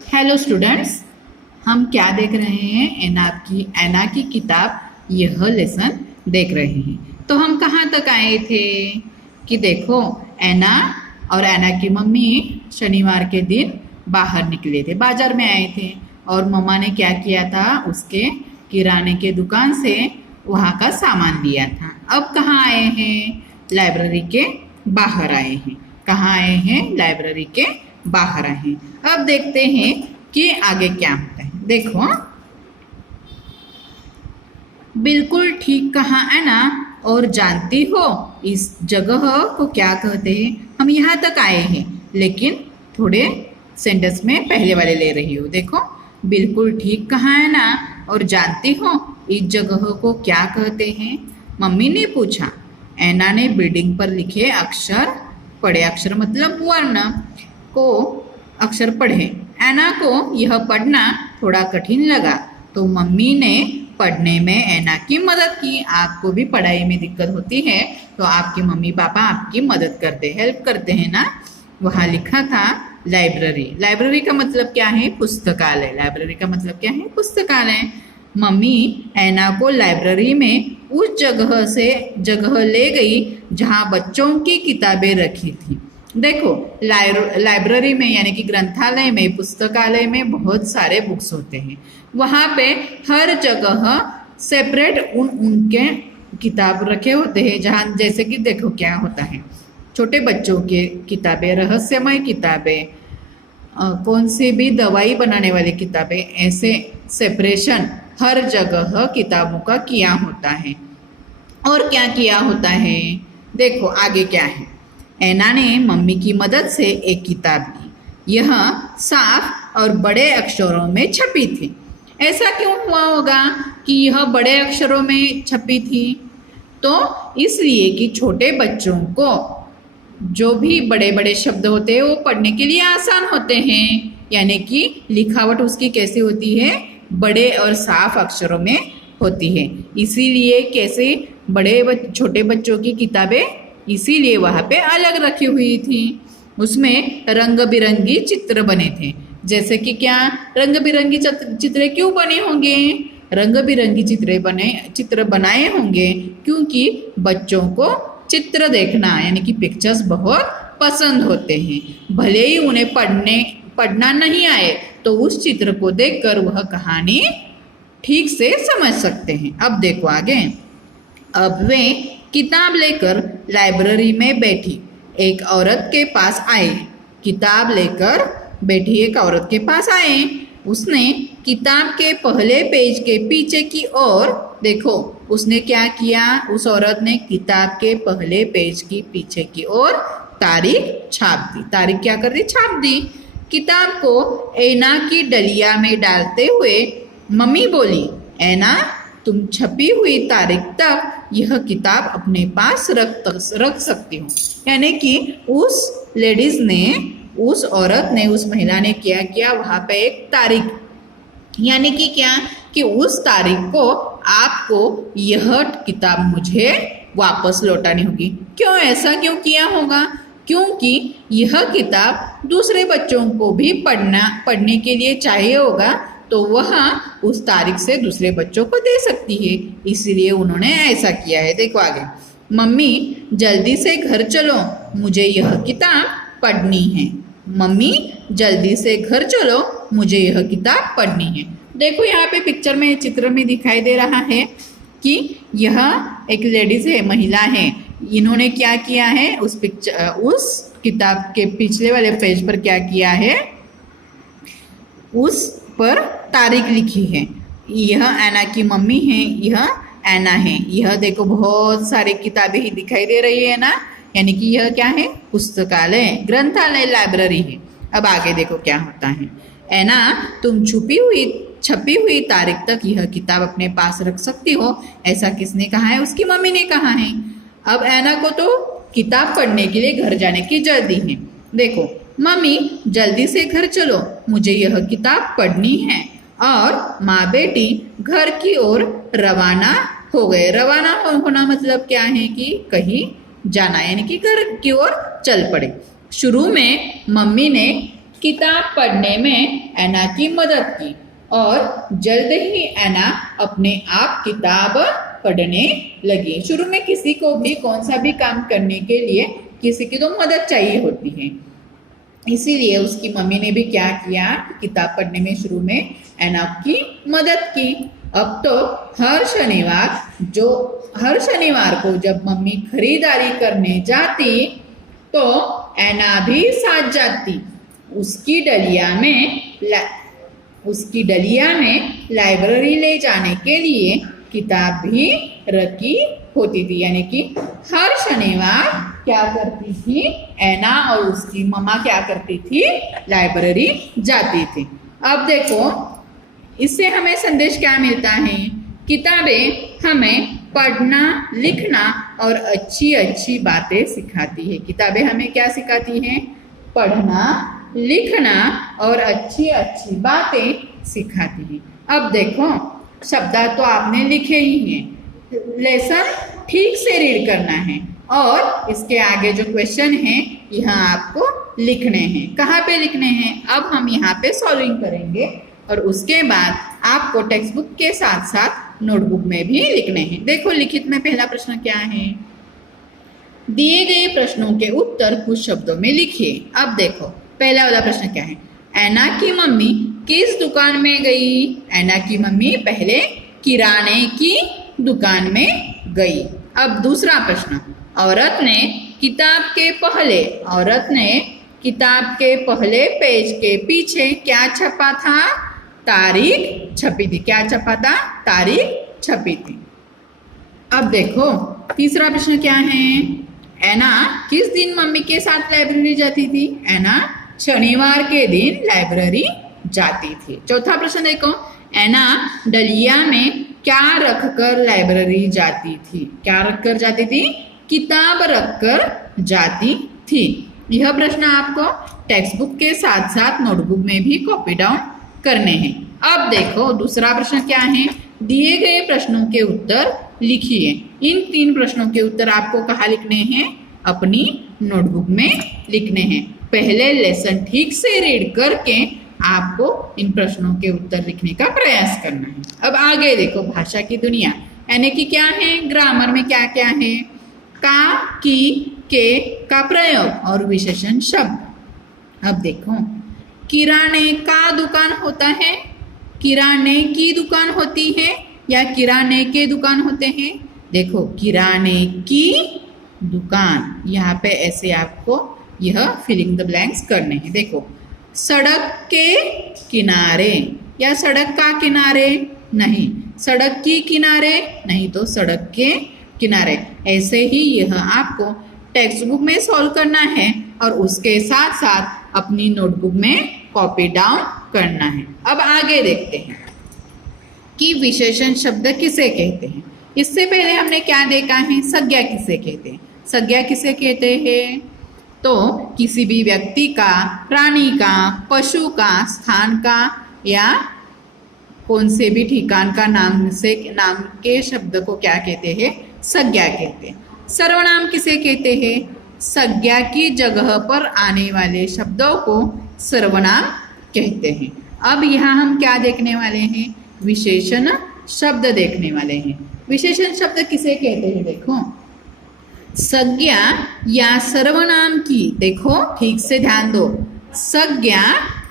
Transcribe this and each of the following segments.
Hello students, हम क्या देख रहे हैं? एना की किताब यह लेसन देख रहे हैं। तो हम कहाँ तक आए थे कि देखो, एना और एना की मम्मी शनिवार के दिन बाहर निकले थे, बाजार में आए थे। और मम्मा ने क्या किया था, उसके किराने के दुकान से वहाँ का सामान लिया था। अब कहाँ आए हैं? लाइब्रेरी के बाहर आए हैं। कहाँ आए हैं? लाइब्रेरी के बाहर आए हैं। अब देखते हैं कि आगे क्या होता है। देखो, बिल्कुल ठीक कहा है ना। और जानती हो इस जगह को क्या कहते हैं? हम यहाँ तक आए हैं, लेकिन थोड़े सेंटेंस में पहले वाले ले रही हूँ। देखो, बिल्कुल ठीक कहा है ना। और जानती हो इस जगह को क्या कहते हैं? मम्मी ने पूछा। ऐना ने बिल्डिंग पर लिखे अक्षर पढ़े। अक्षर मतलब वर्ण को अक्षर पढ़े। ऐना को यह पढ़ना थोड़ा कठिन लगा, तो मम्मी ने पढ़ने में ऐना की मदद की। आपको भी पढ़ाई में दिक्कत होती है तो आपके मम्मी पापा आपकी मदद करते, हेल्प करते हैं ना। वहाँ लिखा था लाइब्रेरी। लाइब्रेरी का मतलब क्या है? पुस्तकालय। लाइब्रेरी का मतलब क्या है? पुस्तकालय। मम्मी ऐना को लाइब्रेरी में उस जगह ले गई जहाँ बच्चों की किताबें रखी थी। देखो, लाइब्रेरी में यानी कि ग्रंथालय में, पुस्तकालय में बहुत सारे बुक्स होते हैं। वहाँ पे हर जगह सेपरेट उनके किताब रखे होते हैं। जहाँ जैसे कि देखो क्या होता है, छोटे बच्चों के किताबें, रहस्यमय किताबें, कौन सी भी दवाई बनाने वाली किताबें, ऐसे सेपरेशन हर जगह किताबों का किया होता है। और क्या किया होता है? देखो आगे क्या है। ऐना ने मम्मी की मदद से एक किताब ली। यह साफ और बड़े अक्षरों में छपी थी। ऐसा क्यों हुआ होगा कि यह बड़े अक्षरों में छपी थी? तो इसलिए कि छोटे बच्चों को जो भी बड़े बड़े शब्द होते हैं वो पढ़ने के लिए आसान होते हैं। यानी कि लिखावट उसकी कैसी होती है? बड़े और साफ अक्षरों में होती है। इसीलिए कैसे छोटे बच्चों की किताबें इसीलिए वहाँ पे अलग रखी हुई थी। उसमें रंग बिरंगी चित्र बने थे। जैसे कि क्या रंग बिरंगी चित्र क्यों बने होंगे? रंग बिरंगी चित्र बनाए होंगे क्योंकि बच्चों को चित्र देखना यानी कि पिक्चर्स बहुत पसंद होते हैं। भले ही उन्हें पढ़ना नहीं आए तो उस चित्र को देखकर वह कहानी ठीक से समझ सकते हैं। अब देखो आगे। अब वे किताब लेकर लाइब्रेरी में बैठी एक औरत के पास आए। किताब लेकर बैठी एक औरत के पास आए। उसने किताब के पहले पेज के पीछे की ओर देखो, उसने क्या किया? उस औरत ने किताब के पहले पेज की पीछे की ओर तारीख छाप दी। तारीख क्या कर दी? छाप दी। किताब को ऐना की डलिया में डालते हुए मम्मी बोली, ऐना, तुम छपी हुई तारीख तक यह किताब अपने पास रख सकती हो। यानी कि उस लेडीज ने, उस औरत ने, उस महिला ने क्या किया? वहाँ पे एक तारीख, यानी कि क्या कि उस तारीख को आपको यह किताब मुझे वापस लौटानी होगी। क्यों? ऐसा क्यों किया होगा? क्योंकि यह किताब दूसरे बच्चों को भी पढ़ने के लिए चाहिए होगा, तो वह उस तारीख से दूसरे बच्चों को दे सकती है। इसीलिए उन्होंने ऐसा किया है। देखो आगे। मम्मी, जल्दी से घर चलो, मुझे यह किताब पढ़नी है। मम्मी, जल्दी से घर चलो, मुझे यह किताब पढ़नी है। देखो यहाँ पे पिक्चर में, चित्र में दिखाई दे रहा है कि यह एक लेडीज है, महिला है। इन्होंने क्या किया है? उस किताब के पिछले वाले पेज पर क्या किया है? उस पर तारीख लिखी है। यह ऐना की मम्मी है, यह ऐना है। यह देखो बहुत सारी किताबें ही दिखाई दे रही है ना, यानी कि यह क्या है? पुस्तकालय, ग्रंथालय, लाइब्रेरी है। अब आगे देखो क्या होता है। ऐना, तुम छपी हुई तारीख तक यह किताब अपने पास रख सकती हो। ऐसा किसने कहा है? उसकी मम्मी ने कहा है। अब ऐना को तो किताब पढ़ने के लिए घर जाने की जल्दी है। देखो, मम्मी, जल्दी से घर चलो, मुझे यह किताब पढ़नी है। और माँ बेटी घर की ओर रवाना हो गए। रवाना होना मतलब क्या है? कि कहीं जाना, यानी कि घर की ओर चल पड़े। शुरू में मम्मी ने किताब पढ़ने में ऐना की मदद की और जल्द ही ऐना अपने आप किताब पढ़ने लगी। शुरू में किसी को भी कौन सा भी काम करने के लिए किसी की तो मदद चाहिए होती है, इसीलिए उसकी मम्मी ने भी क्या किया, किताब पढ़ने में शुरू में ऐना की मदद की। अब तो हर शनिवार को जब मम्मी खरीदारी करने जाती तो ऐना भी साथ जाती। उसकी डलिया में लाइब्रेरी ले जाने के लिए किताब भी रखी होती थी। यानी कि हर शनिवार क्या करती थी, ऐना और उसकी मम्मा क्या करती थी, लाइब्रेरी जाती थी। अब देखो इससे हमें संदेश क्या मिलता है, किताबें हमें पढ़ना, लिखना और अच्छी अच्छी बातें सिखाती है। किताबें हमें क्या सिखाती हैं, पढ़ना, लिखना और अच्छी अच्छी बातें सिखाती है। अब देखो शब्द तो आपने लिखे ही हैं, लेसन ठीक से रीड करना है और इसके आगे जो क्वेश्चन है यहाँ आपको लिखने हैं। कहाँ पे लिखने हैं, अब हम यहाँ पे सॉल्विंग करेंगे और उसके बाद आपको टेक्स्ट बुक के साथ साथ नोटबुक में भी लिखने हैं। देखो लिखित में पहला प्रश्न क्या है, दिए गए प्रश्नों के उत्तर कुछ शब्दों में लिखिए। अब देखो पहला वाला प्रश्न क्या है, ऐना की मम्मी किस दुकान में गई। ऐना की मम्मी पहले किराने की दुकान में गई। अब दूसरा प्रश्न, औरत ने किताब के पहले पेज के पीछे क्या छपा था, तारीख छपी थी। क्या छपा था, तारीख छपी थी। अब देखो तीसरा प्रश्न क्या है, ऐना किस दिन मम्मी के साथ लाइब्रेरी जाती थी। ऐना शनिवार के दिन लाइब्रेरी जाती थी। चौथा प्रश्न देखो, ऐना डलिया में क्या रखकर लाइब्रेरी जाती थी। क्या रखकर जाती थी, किताब रखकर जाती थी। यह प्रश्न आपको टेक्स्ट बुक के साथ साथ नोटबुक में भी कॉपी डाउन करने हैं। अब देखो दूसरा प्रश्न क्या है, दिए गए प्रश्नों के उत्तर लिखिए। इन 3 प्रश्नों के उत्तर आपको कहाँ लिखने हैं, अपनी नोटबुक में लिखने हैं। पहले लेसन ठीक से रीड करके आपको इन प्रश्नों के उत्तर लिखने का प्रयास करना है। अब आगे देखो भाषा की दुनिया, यानी कि क्या है, ग्रामर में क्या क्या है, का, की, के का प्रयोग और विशेषण शब्द। अब देखो किराने का दुकान होता है, किराने की दुकान होती है या किराने के दुकान होते हैं। देखो किराने की दुकान, यहाँ पे ऐसे आपको यह फिलिंग द ब्लैंक्स करने हैं। देखो सड़क के किनारे या सड़क का किनारे नहीं, सड़क की किनारे नहीं तो सड़क के किनारे। ऐसे ही यह आपको टेक्स्ट बुक में सॉल्व करना है और उसके साथ साथ अपनी नोटबुक में कॉपी डाउन करना है। अब आगे देखते हैं कि विशेषण शब्द किसे कहते हैं। इससे पहले हमने क्या देखा है, संज्ञा किसे कहते हैं। संज्ञा किसे कहते हैं, तो किसी भी व्यक्ति का, प्राणी का, पशु का, स्थान का या कौन से भी ठिकान का नाम के शब्द को क्या कहते हैं, संज्ञा कहते हैं। सर्वनाम किसे कहते हैं, संज्ञा की जगह पर आने वाले शब्दों को सर्वनाम कहते हैं। अब यहाँ हम क्या देखने वाले हैं, विशेषण शब्द देखने वाले हैं। विशेषण शब्द किसे कहते हैं, देखो संज्ञा या सर्वनाम की, देखो ठीक से ध्यान दो, संज्ञा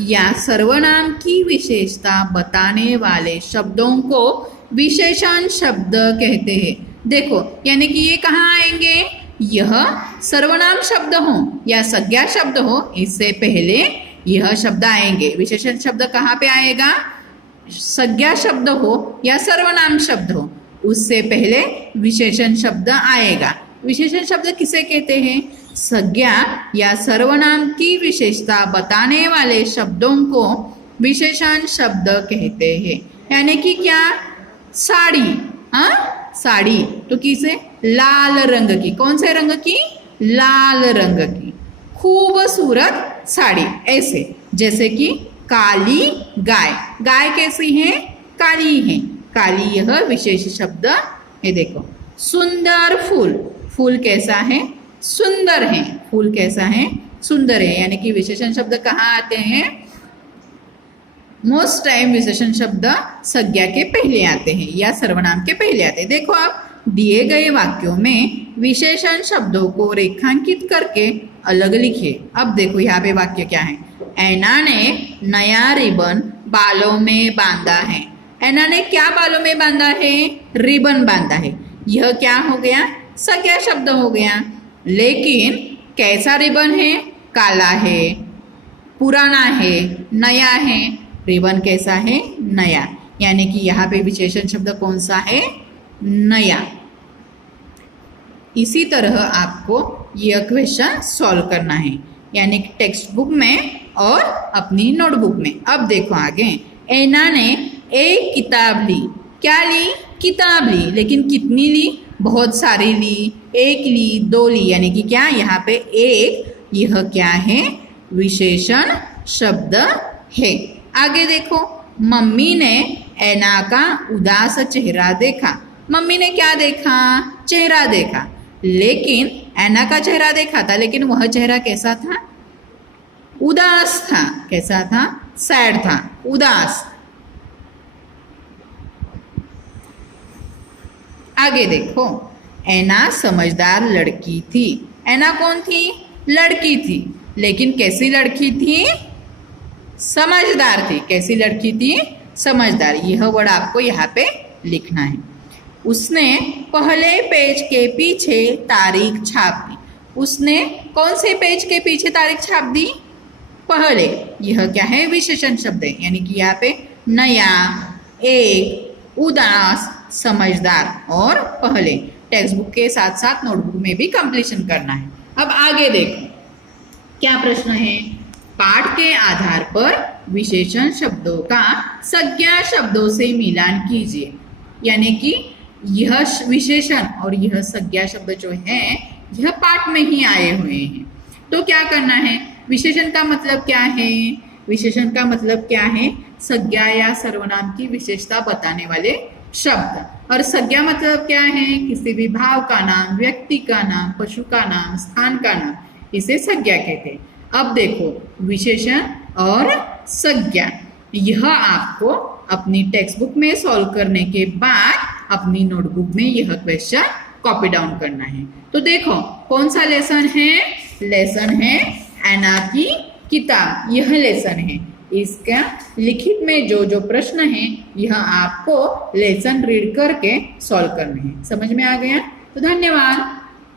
या सर्वनाम की विशेषता बताने वाले शब्दों को विशेषण शब्द कहते हैं। देखो यानी कि ये कहाँ आएंगे, यह सर्वनाम शब्द हो या संज्ञा शब्द हो, इससे पहले यह शब्द आएंगे। विशेषण शब्द कहाँ पे आएगा, संज्ञा शब्द हो या सर्वनाम शब्द हो, उससे पहले विशेषण शब्द आएगा। विशेषण शब्द किसे कहते हैं, संज्ञा या सर्वनाम की विशेषता बताने वाले शब्दों को विशेषण शब्द कहते हैं। यानी कि क्या, साड़ी, साड़ी तो किसे, लाल रंग की, कौन से रंग की, लाल रंग की, खूबसूरत साड़ी। ऐसे जैसे कि काली गाय, गाय कैसी है, काली है, काली यह विशेष शब्द है। देखो सुंदर फूल, फूल कैसा है, सुंदर है, फूल कैसा है, सुंदर है, यानी कि विशेषण शब्द कहाँ आते हैं? मोस्ट टाइम विशेषण शब्द संज्ञा के पहले आते हैं या सर्वनाम के पहले आते हैं। देखो आप दिए गए वाक्यों में विशेषण शब्दों को रेखांकित करके अलग लिखिए। अब देखो यहाँ पे वाक्य क्या है? ऐना ने नया रिबन बालों में बांधा है। ऐना ने क्या बालों में बांधा है? रिबन बांधा है। यह क्या हो गया? संज्ञा शब्द हो गया। लेकिन कैसा रिबन है? काला है, पुराना है, नया है। रिबन कैसा है? नया। यानी कि यहाँ पे विशेषण शब्द कौन सा है? नया। इसी तरह आपको यह क्वेश्चन सॉल्व करना है, यानी कि टेक्स्ट बुक में और अपनी नोटबुक में। अब देखो आगे, ऐना ने एक किताब ली। क्या ली? किताब ली। लेकिन कितनी ली? बहुत सारी ली। एक ली, दो ली, यानी कि क्या यहाँ पे एक, यह क्या है? विशेषण शब्द है। आगे देखो, मम्मी ने ऐना का उदास चेहरा देखा। मम्मी ने क्या देखा? चेहरा देखा। लेकिन ऐना का चेहरा देखा था, लेकिन वह चेहरा कैसा था? उदास था। कैसा था? सैड था, उदास। आगे देखो, ऐना समझदार लड़की थी। ऐना कौन थी? लड़की थी। लेकिन कैसी लड़की थी? समझदार थी। कैसी लड़की थी? समझदार। यह वर्ड आपको यहाँ पे लिखना है। उसने पहले पेज के पीछे तारीख छाप दी। उसने कौन से पेज के पीछे तारीख छाप दी? पहले। यह क्या है? विशेषण शब्द है, यानी कि यहाँ पे नया, एक, उदास, समझदार और पहले। टेक्स्ट बुक के साथ साथ नोटबुक में भी कंप्लीशन करना है। अब आगे देखो क्या प्रश्न है। पाठ के आधार पर विशेषण शब्दों का संज्ञा शब्दों से मिलान कीजिए। यानी कि यह विशेषण और यह संज्ञा शब्द जो है यह पाठ में ही आए हुए हैं। तो क्या करना है? विशेषण का मतलब क्या है? विशेषण का मतलब क्या है? संज्ञा या सर्वनाम की विशेषता बताने वाले शब्द। और संज्ञा मतलब क्या है? किसी भी भाव का नाम, व्यक्ति का नाम, पशु का नाम, स्थान का नाम, इसे संज्ञा कहते हैं। अब देखो, विशेषण और संज्ञा, यह आपको अपनी टेक्स्ट बुक में सॉल्व करने के बाद अपनी नोटबुक में यह क्वेश्चन कॉपी डाउन करना है। तो देखो कौन सा लेसन है? लेसन है ऐना की किताब। यह लेसन है। इसका लिखित में जो जो प्रश्न है यह आपको लेसन रीड करके सॉल्व करने हैं। समझ में आ गया? तो धन्यवाद।